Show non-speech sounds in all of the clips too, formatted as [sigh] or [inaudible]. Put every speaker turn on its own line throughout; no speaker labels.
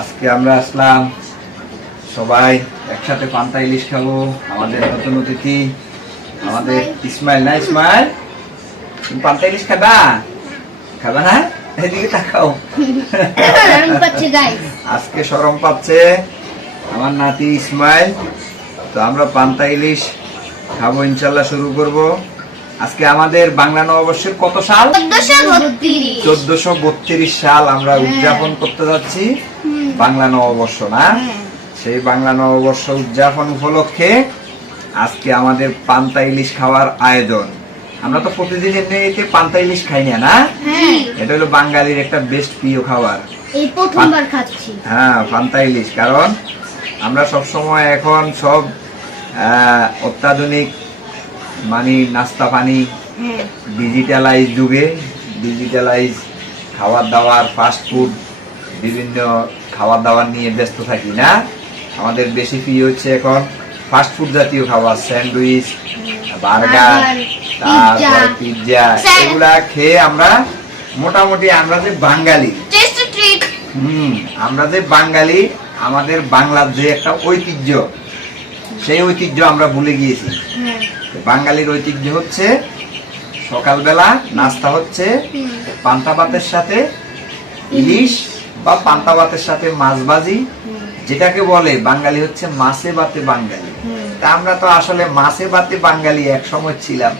আজকে আমরা আসলাম সবাই একসাথে পান্তা ইলিশ খাব আমাদের নতুন অতিথি আমাদের ইসমাইল না ইসমাইল? তুমি পান্তা ইলিশ খাবা? খাবা না? এদিকে তাকাও। আজকে সরম পাচ্ছে আমার নাতি ইসমাইল। তো আমরা পান্তা ইলিশ খাব ইনশাল্লাহ শুরু করব। আজকে আমাদের বাংলা নববর্ষের কত সাল?
চোদ্দশো
চোদ্দশো বত্রিশ সাল আমরা উদযাপন করতে যাচ্ছি। বাংলা নববর্ষ না? সেই বাংলা নববর্ষ উদযাপন উপলক্ষে আজকে আমাদের পান্তা ইলিশ খাওয়ার আয়োজন। আমরা তো প্রতিদিন এমনিতে পান্তা ইলিশ খাই না না?
হ্যাঁ।
এটা হলো বাঙালির একটা বেস্ট প্রিয় খাবার।
এই প্রথমবার খাচ্ছি।
হ্যাঁ পান্তা ইলিশ। কারণ আমরা সব সময় এখন সব অত্যাধুনিক মানে নাস্তা পানি
হ্যাঁ।
ডিজিটালাইজ যুগে ডিজিটালাইজ খাবার দাবার ফাস্ট ফুড বিভিন্ন খাবার দাবার নিয়ে ব্যস্ত থাকি না। আমাদের বেশি প্রিয় হচ্ছে এখন ফাস্ট ফুড জাতীয় খাবার স্যান্ডউইচ বার্গার তারপর পিৎজা। এগুলা খেয়ে আমরা মোটামুটি আমরা যে বাঙালি। হুম আমরা যে বাঙালি আমাদের বাংলার যে একটা ঐতিহ্য সেই ঐতিহ্য আমরা ভুলে গিয়েছি। বাঙালির ঐতিহ্য হচ্ছে সকালবেলা নাস্তা হচ্ছে পান্তা ভাতের সাথে ইলিশ বা পান্তা ভাতের সাথে মাছ ভাজি যেটাকে বলে বাঙালি হচ্ছে মাছে ভাতে বাঙালি। তা আমরা তো আসলে মাছে ভাতে বাঙালি এক সময় ছিলাম।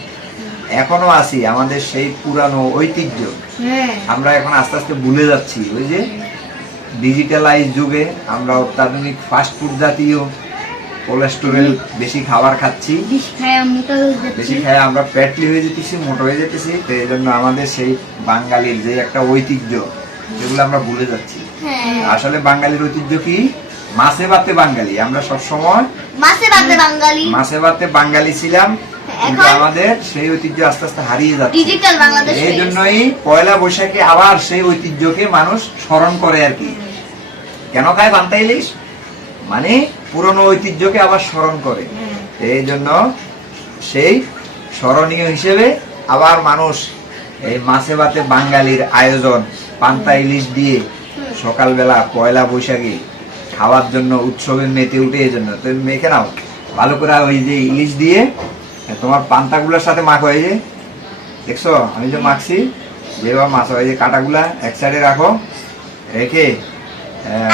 এখনও আছি আমাদের সেই পুরানো ঐতিহ্য।
হ্যাঁ।
আমরা এখন আস্তে আস্তে ভুলে যাচ্ছি। ওই যে ডিজিটালাইজ যুগে আমরা অত্যাধুনিক ফাস্ট ফুড জাতীয় কোলেস্টেরল বেশি খাবার খাচ্ছি। বেশি খায় আমরা প্যাটলি হয়ে যেতেছি মোটা হয়ে যেতেছি। তো এই জন্য আমাদের সেই বাঙালির যে একটা ঐতিহ্য যেগুলো আমরা ভুলে যাচ্ছি।
হ্যাঁ।
আসলে বাঙালির ঐতিহ্য কি? মাছে ভাতে বাঙালি। আমরা সব সময়
মাছে ভাতে বাঙালি।
মাছে ভাতে বাঙালি ছিলাম কিন্তু আমাদের সেই ঐতিহ্য আস্তে আস্তে হারিয়ে যাচ্ছে।
ডিজিটাল বাংলাদেশ
এই জন্যই পয়লা বৈশাখে আবার সেই ঐতিহ্যকে মানুষ স্মরণ করে আর কি। কেন খায় পান্তা ইলিশ? মানে পুরনো ঐতিহ্যকে আবার স্মরণ করে।
হ্যাঁ।
এই জন্য সেই স্মরণীয় হিসেবে আবার মানুষ এই মাছে ভাতে বাঙালির আয়োজন পান্তা ইলিশ দিয়ে সকালবেলা পয়লা বৈশাখে খাওয়ার জন্য উৎসবের মেতে উঠে এই জন্য। তুমি মেখে নাও। ভালো করে ওই যে ইলিশ দিয়ে তোমার পান্তাগুলোর সাথে মাখো এই যে। দেখছ? আমি যে মাখছি যেভাবে মাছ হয় যে কাটাগুলা এক সাইডে রাখো রেখে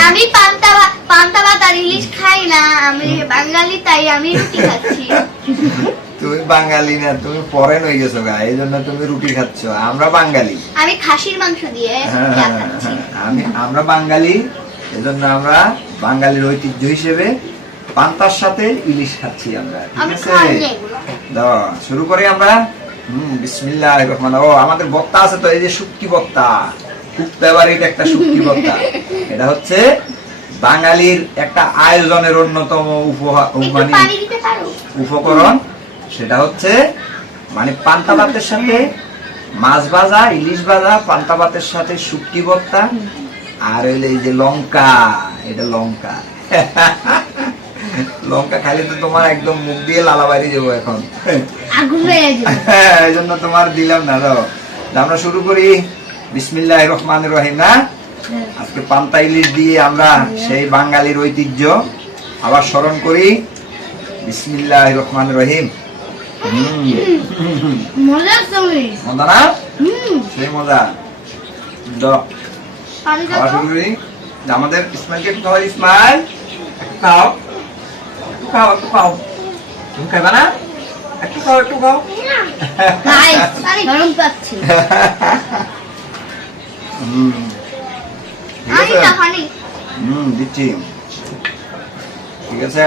আমি পান্তা পান্তা ভাত আর ইলিশ খাই না। আমি বাঙালি তাই আমি রুটি খাচ্ছি। [laughs]
তুমি বাঙালি না তুমি পরেন হয়ে গেছো গা এই জন্য তুমি রুটি খাচ্ছ। আমরা বাঙালি।
আমি খাসির মাংস দিয়ে
হ্যাঁ,
ইয়া খাচ্ছি
আমি আমরা বাঙালি এজন্য আমরা বাঙালির ঐতিহ্য হিসেবে পান্তার সাথে ইলিশ খাচ্ছি আমরা ঠিক আছে? দাও শুরু করি আমরা। হুম বিসমিল্লাহ রহমান ও আমাদের বক্তা আছে তো এই যে শুটকি বক্তা। খুব ফেভারিট একটা শুটকি বক্তা। [laughs] এটা হচ্ছে বাঙালির একটা আয়োজনের অন্যতম উপহার মানে উপকরণ। সেটা হচ্ছে মানে পান্তা ভাতের সাথে মাছ ভাজা ইলিশ ভাজা পান্তা ভাতের সাথে শুটকি ভর্তা আর হইলে এই যে লঙ্কা এটা লঙ্কা। [laughs] লঙ্কা খালি তো তোমার একদম মুখ দিয়ে লালা বাইরে যাব এখন।
হয়ে
এই জন্য তোমার দিলাম না দাও। আমরা শুরু করি। বিসমিল্লাহ রহমান রহিম না? আজকে পান্তা ইলিশ দিয়ে আমরা সেই বাঙালির ঐতিহ্য আবার স্মরণ করি। বিসমিল্লাহ রহমান রহিম। হুম,
মজা তুমি
মজা না সেই মজা। আমাদের ইসমাইলকে একটু খাওয়াই ইসমাইল খাও। একটু খাও একটু খাও। তুমি খাইবা না? একটু খাও একটু খাও।
গরম পাচ্ছি।
হুম। ঠিক আছে?
না
হুম দিচ্ছি। ঠিক আছে?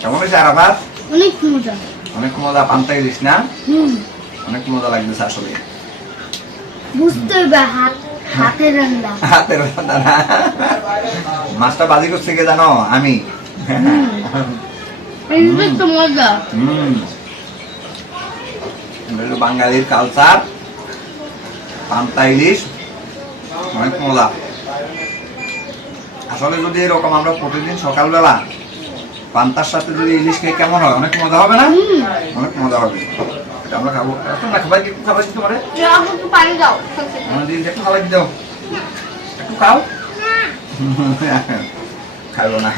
কেমন হয়েছে আরাফাত?
অনেক মজা
অনেক মজা পান্তা ইলিশ না?
হুম।
অনেক মজা লাগতেছে আসলে।
বুঝতে হবে হাত হাতের রান্না।
হাতের রান্না না। মাছটা বাজি করছে কে জানো? আমি।
মজা।
হুম। বাঙালির কালচার পান্তা ইলিশ। অনেক মজা আসলে যদি এরকম আমরা প্রতিদিন সকালবেলা পান্তার সাথে যদি ইলিশ খেয়ে কেমন হয়? অনেক মজা হবে না? অনেক মজা হবে। এটা আমরা খাব। এখন না খাবার একটু খাবার দিতে পারে
দিন একটু
খাবার দাও। একটু খাও।
খাইব না।